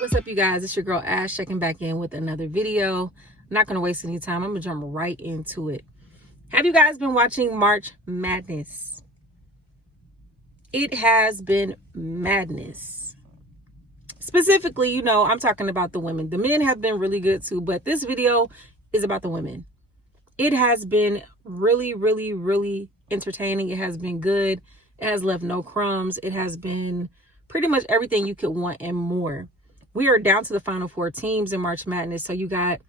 What's up, you guys? It's your girl Ash checking back in with another video. I'm not going to waste any time. I'm going to jump right into it. Have you guys been watching March Madness? It has been madness. Specifically, I'm talking about the women. The men have been really good too, but this video is about the women. It has been really, really, really entertaining. It has been good. It has left no crumbs. It has been pretty much everything you could want and more. We are down to the final four teams in March Madness. So you got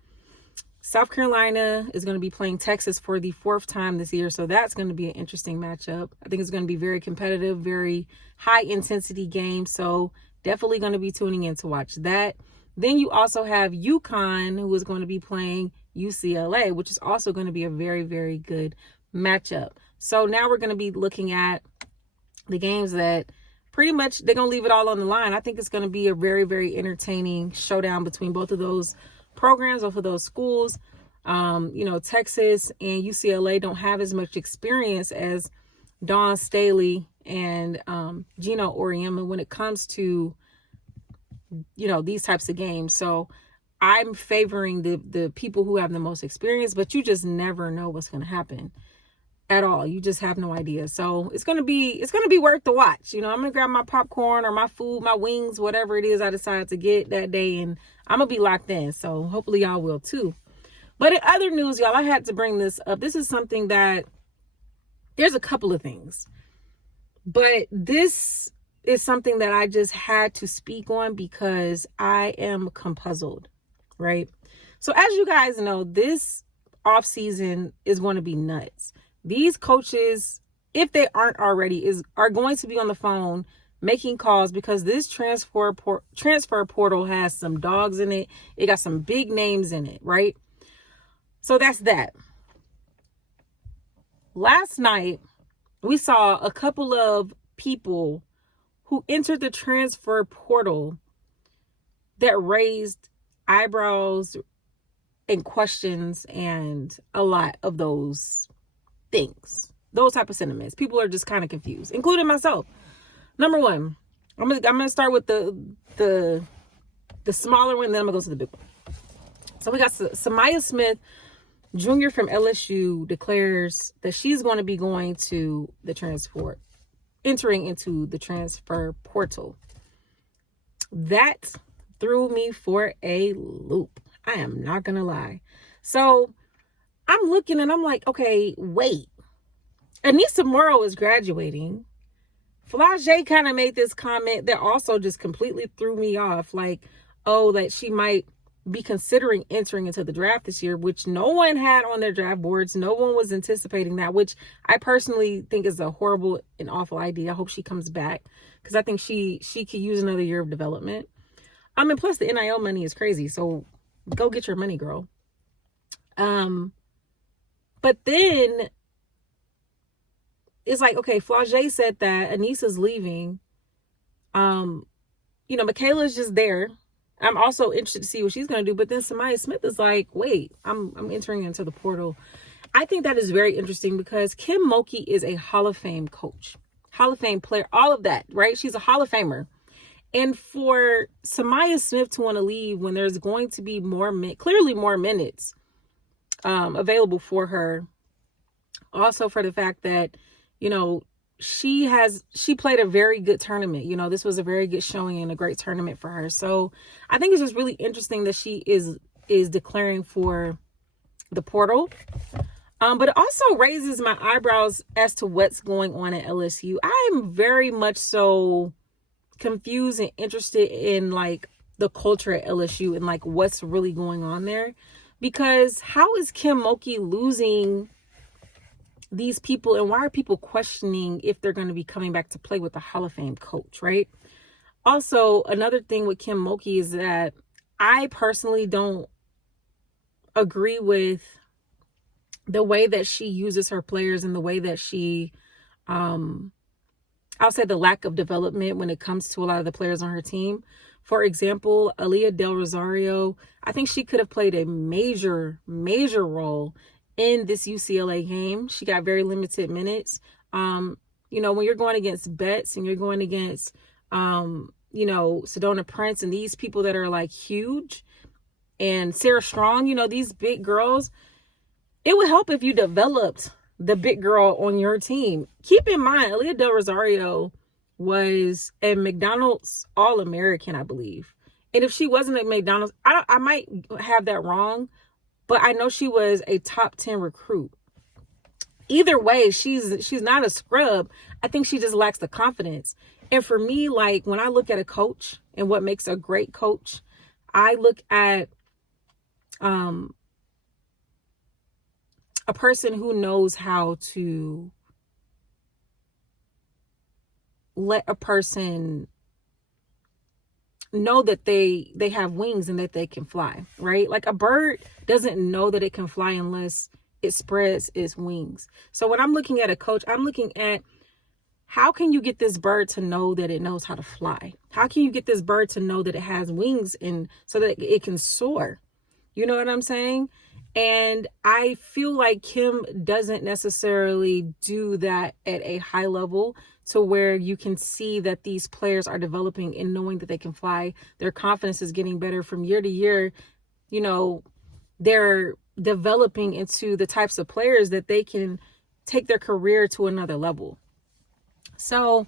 South Carolina is going to be playing Texas for the fourth time this year. So that's going to be an interesting matchup. I think it's going to be very competitive, very high intensity game. So definitely going to be tuning in to watch that. Then you also have UConn, who is going to be playing UCLA, which is also going to be a very, very good matchup. So now we're going to be looking at the games that pretty much they're going to leave it all on the line. I think it's going to be a very, very entertaining showdown between both of those programs, both of those schools. Texas and UCLA don't have as much experience as Dawn Staley and Gino Auriemma when it comes to, these types of games. So I'm favoring the people who have the most experience, but you just never know what's going to happen at all. You just have no idea. So it's going to be worth the watch. I'm going to grab my popcorn or my food, my wings, whatever it is I decide to get that day, and I'm going to be locked in. So hopefully y'all will too. But in other news, y'all, I had to bring this up. This is something that there's a couple of things, but this is something that I just had to speak on because I am compuzzled, right? So as you guys know, this off season is going to be nuts. These coaches, if they aren't already, are going to be on the phone making calls because this transfer portal has some dogs in it. It got some big names in it, right? So that's that. Last night, we saw a couple of people who entered the transfer portal that raised eyebrows and questions and a lot of those things, those type of sentiments. People are just kind of confused, including myself. Number one, I'm gonna start with the smaller one, then I'm gonna go to the big one. So we got Samaya Smith Jr. from LSU declares that she's going to be going to the entering into the transfer portal. That threw me for a loop. I am not gonna lie. So I'm looking and I'm like, okay, wait. Anissa Morrow is graduating. Flau'jae kind of made this comment that also just completely threw me off. Like, that she might be considering entering into the draft this year, which no one had on their draft boards. No one was anticipating that, which I personally think is a horrible and awful idea. I hope she comes back because I think she could use another year of development. And plus the NIL money is crazy. So go get your money, girl. But then it's like, okay, Flau'jae said that Anissa's leaving. Michaela's just there. I'm also interested to see what she's going to do. But then Samaya Smith is like, wait, I'm entering into the portal. I think that is very interesting because Kim Mulkey is a Hall of Fame coach, Hall of Fame player, all of that, right? She's a Hall of Famer. And for Samaya Smith to want to leave when there's going to be clearly more minutes available for her. Also for the fact that, she played a very good tournament. This was a very good showing and a great tournament for her. So I think it's just really interesting that she is declaring for the portal. But it also raises my eyebrows as to what's going on at LSU. I'm very much so confused and interested in like the culture at LSU and like what's really going on there. Because how is Kim Mulkey losing these people, and why are people questioning if they're going to be coming back to play with the Hall of Fame coach, right? Also, another thing with Kim Mulkey is that I personally don't agree with the way that she uses her players and the way that she, I'll say the lack of development when it comes to a lot of the players on her team. For example, Aaliyah Del Rosario, I think she could have played a major, major role in this UCLA game. She got very limited minutes. When you're going against Betts and you're going against, Sedona Prince and these people that are like huge, and Sarah Strong, these big girls, it would help if you developed the big girl on your team. Keep in mind, Aaliyah Del Rosario was a McDonald's All-American, I believe. And if she wasn't at McDonald's, I might have that wrong, but I know she was a top 10 recruit. Either way, she's not a scrub. I think she just lacks the confidence. And for me, like when I look at a coach and what makes a great coach, I look at a person who knows how to let a person know that they have wings and that they can fly, right? Like a bird doesn't know that it can fly unless it spreads its wings. So when I'm looking at a coach, I'm looking at how can you get this bird to know that it knows how to fly? How can you get this bird to know that it has wings and so that it can soar? You know what I'm saying? And I feel like Kim doesn't necessarily do that at a high level to where you can see that these players are developing and knowing that they can fly. Their confidence is getting better from year to year. They're developing into the types of players that they can take their career to another level. So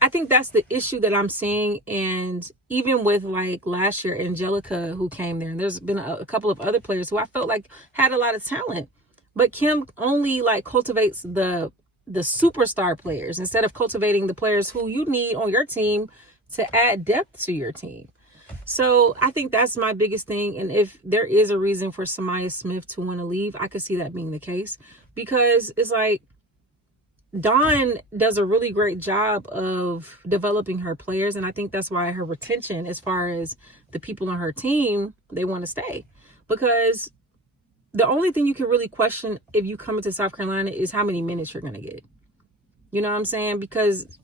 I think that's the issue that I'm seeing. And even with like last year, Angelica, who came there, and there's been a couple of other players who I felt like had a lot of talent, but Kim only like cultivates the superstar players instead of cultivating the players who you need on your team to add depth to your team. So I think that's my biggest thing. And if there is a reason for Samaya Smith to want to leave, I could see that being the case, because it's like Dawn does a really great job of developing her players. And I think that's why her retention, as far as the people on her team, they want to stay, because the only thing you can really question if you come into South Carolina is how many minutes you're going to get. You know what I'm saying? Because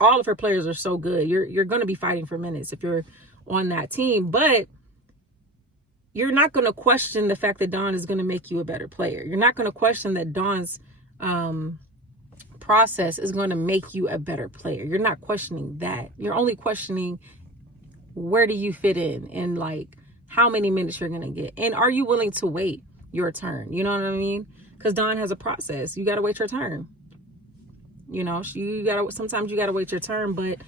all of her players are so good. You're going to be fighting for minutes if you're on that team, but you're not going to question the fact that Dawn is going to make you a better player. You're not going to question that Dawn's process is going to make you a better player. You're not questioning that. You're only questioning where do you fit in and like how many minutes you're going to get. And are you willing to wait your turn? You know what I mean? Because Dawn has a process. You got to wait your turn. Sometimes you got to wait your turn, but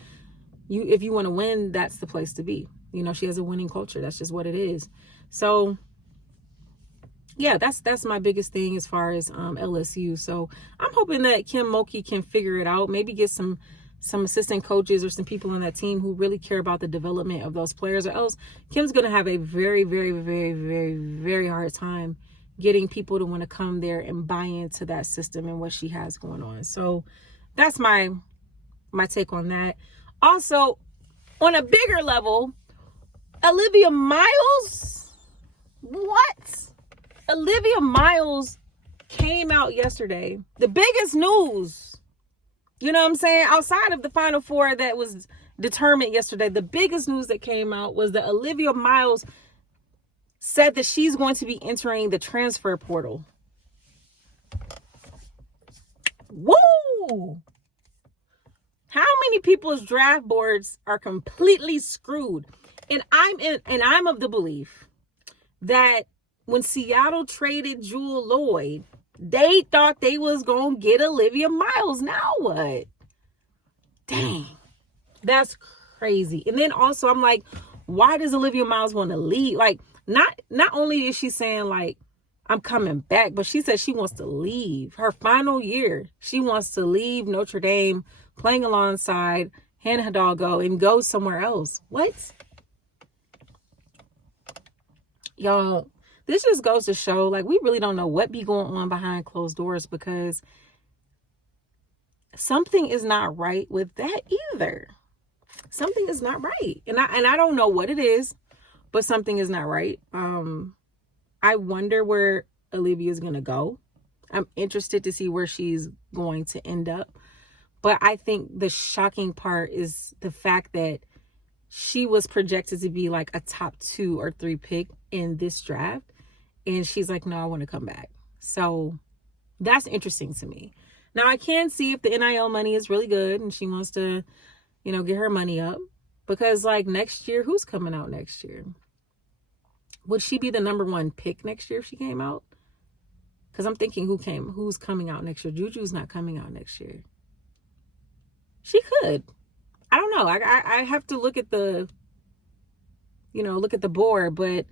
if you want to win, that's the place to be. She has a winning culture. That's just what it is. So yeah, that's my biggest thing as far as LSU. So I'm hoping that Kim Mulkey can figure it out. Maybe get some assistant coaches or some people on that team who really care about the development of those players, or else Kim's going to have a very, very, very, very, very hard time getting people to want to come there and buy into that system and what she has going on. So that's my take on that. Also, on a bigger level, Olivia Miles, what? Olivia Miles came out yesterday. The biggest news, you know what I'm saying? Outside of the Final Four that was determined yesterday, the biggest news that came out was that Olivia Miles said that she's going to be entering the transfer portal. Woo! How many people's draft boards are completely screwed? And I'm of the belief that when Seattle traded Jewel Lloyd, they thought they was going to get Olivia Miles. Now what? Dang. That's crazy. And then also I'm like, why does Olivia Miles want to leave? Like, not only is she saying like, I'm coming back, but she said she wants to leave her final year. She wants to leave Notre Dame, playing alongside Hannah Hidalgo, and go somewhere else. What? Y'all, this just goes to show, like, we really don't know what be going on behind closed doors, because something is not right with that either. Something is not right. And I don't know what it is, but something is not right. I wonder where Olivia is going to go. I'm interested to see where she's going to end up. But I think the shocking part is the fact that she was projected to be like a top 2 or 3 pick in this draft. And she's like, no, I want to come back. So that's interesting to me. Now, I can see if the NIL money is really good and she wants to, get her money up. Because like next year, who's coming out next year? Would she be the number one pick next year if she came out? Because I'm thinking who's coming out next year? Juju's not coming out next year. She could. I don't know. I have to look at the, look at the board. But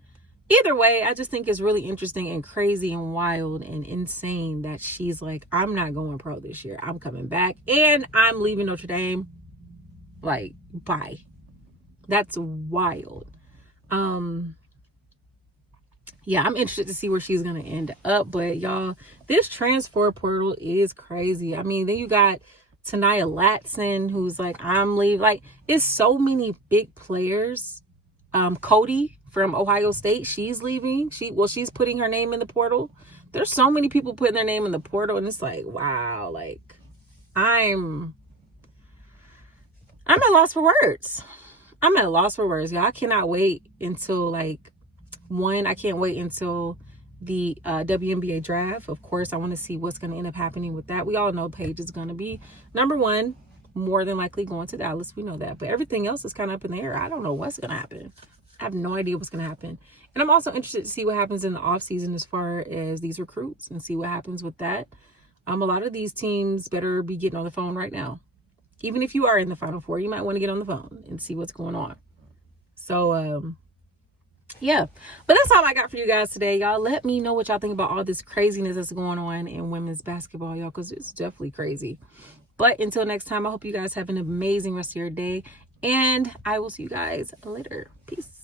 either way, I just think it's really interesting and crazy and wild and insane that she's like, I'm not going pro this year. I'm coming back and I'm leaving Notre Dame. Like, bye. That's wild. Yeah, I'm interested to see where she's going to end up. But y'all, this transfer portal is crazy. I mean, then you got Tania Latson, who's like, I'm leaving. Like, it's so many big players. Cody from Ohio State, she's leaving. She's putting her name in the portal. There's so many people putting their name in the portal, and it's like, wow, like, I'm at a loss for words. I'm at a loss for words, y'all. I cannot wait until I can't wait until the WNBA draft. Of course, I want to see what's going to end up happening with that. We all know Paige is going to be number one, more than likely going to Dallas. We know that. But everything else is kind of up in the air. I don't know what's going to happen. I have no idea what's going to happen. And I'm also interested to see what happens in the offseason as far as these recruits and see what happens with that. A lot of these teams better be getting on the phone right now. Even if you are in the Final Four, you might want to get on the phone and see what's going on. So, yeah, but that's all I got for you guys today, y'all. Let me know what y'all think about all this craziness that's going on in women's basketball, y'all, because it's definitely crazy. But until next time, I hope you guys have an amazing rest of your day, and I will see you guys later. Peace.